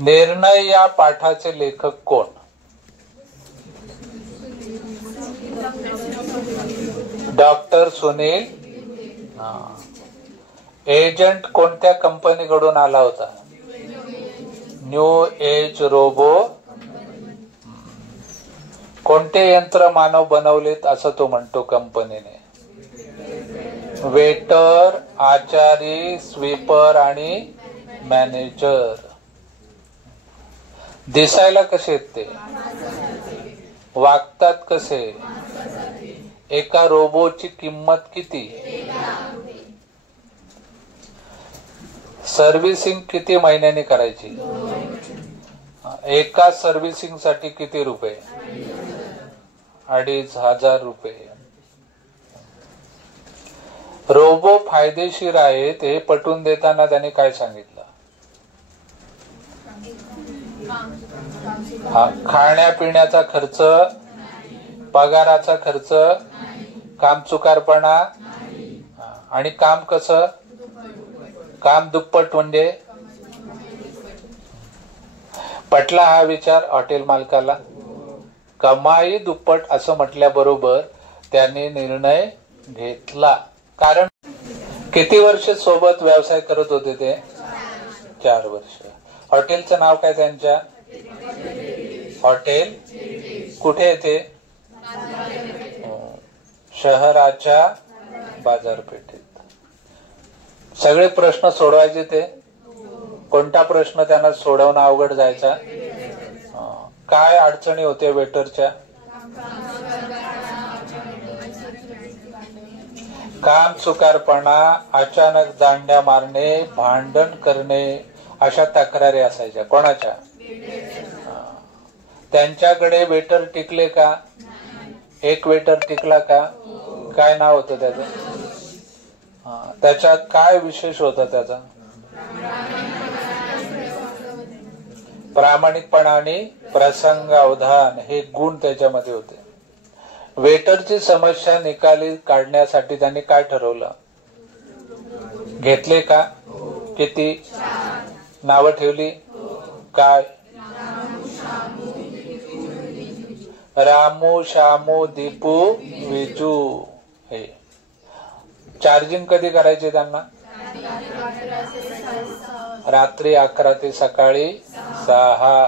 निर्णय या पाठाचे लेखक कोण? डॉक्टर सुनील. एजंट कोणत्या कंपनीकडून आला होता? New age robo. कोणते यंत्र मानव बनवलेत असं तो म्हणतो कंपनीने? वेटर, आचारी, स्वीपर आणि मॅनेजर. दिसायला कसे आहेत ते? वागतात कसे? एका रोबोची किंमत किती? सर्व्हिसिंग किती महिन्याने करायची? एका सर्व्हिसिंग साठी किती रुपये? 2500 रुपये. रोबो फायदेशीर आहे ते पटवून देताना त्याने काय सांगितलं? खाण्यापिण्याचा खर्च, पगाराचा खर्च, काम चुकारपणा आणि काम कसं? काम दुप्पट. म्हणजे पटला हा विचार हॉटेल मालकाला? कमाई दुप्पट असं म्हटल्याबरोबर त्याने निर्णय घेतला. कारण किती वर्ष सोबत व्यवसाय करत होते ते? 4 वर्ष. हॉटेलचं नाव काय त्यांच्या? हॉटेल. कुठे येते? शहराच्या बाजारपेठेत. सगळे प्रश्न सोडवायचे ते. कोणता प्रश्न त्यांना सोडवणं अवघड जायचा? काय अडचणी होत्या वेटरच्या? काम चुकारपणा, अचानक दांड्या मारणे, भांडण करणे अशा तक्रारी असायच्या. कोणाच्या? त्यांच्याकडे वेटर टिकले का? एक वेटर टिकला का? काय नाव होतं त्याचं? त्याच्या काय विशेष होता त्याचा? प्रामाणिकपणा आणि प्रसंगावधान हे गुण त्याच्यामध्ये होते. वेटरची समस्या निकाली काढण्यासाठी त्यांनी काय ठरवलं? घेतले का? किती? नावं ठेवली? काय? रामू, शामू, दीपू, विजू. हे चार्जिंग कधी करायचे त्यांना? रात्री 11 ते सकाळी 6.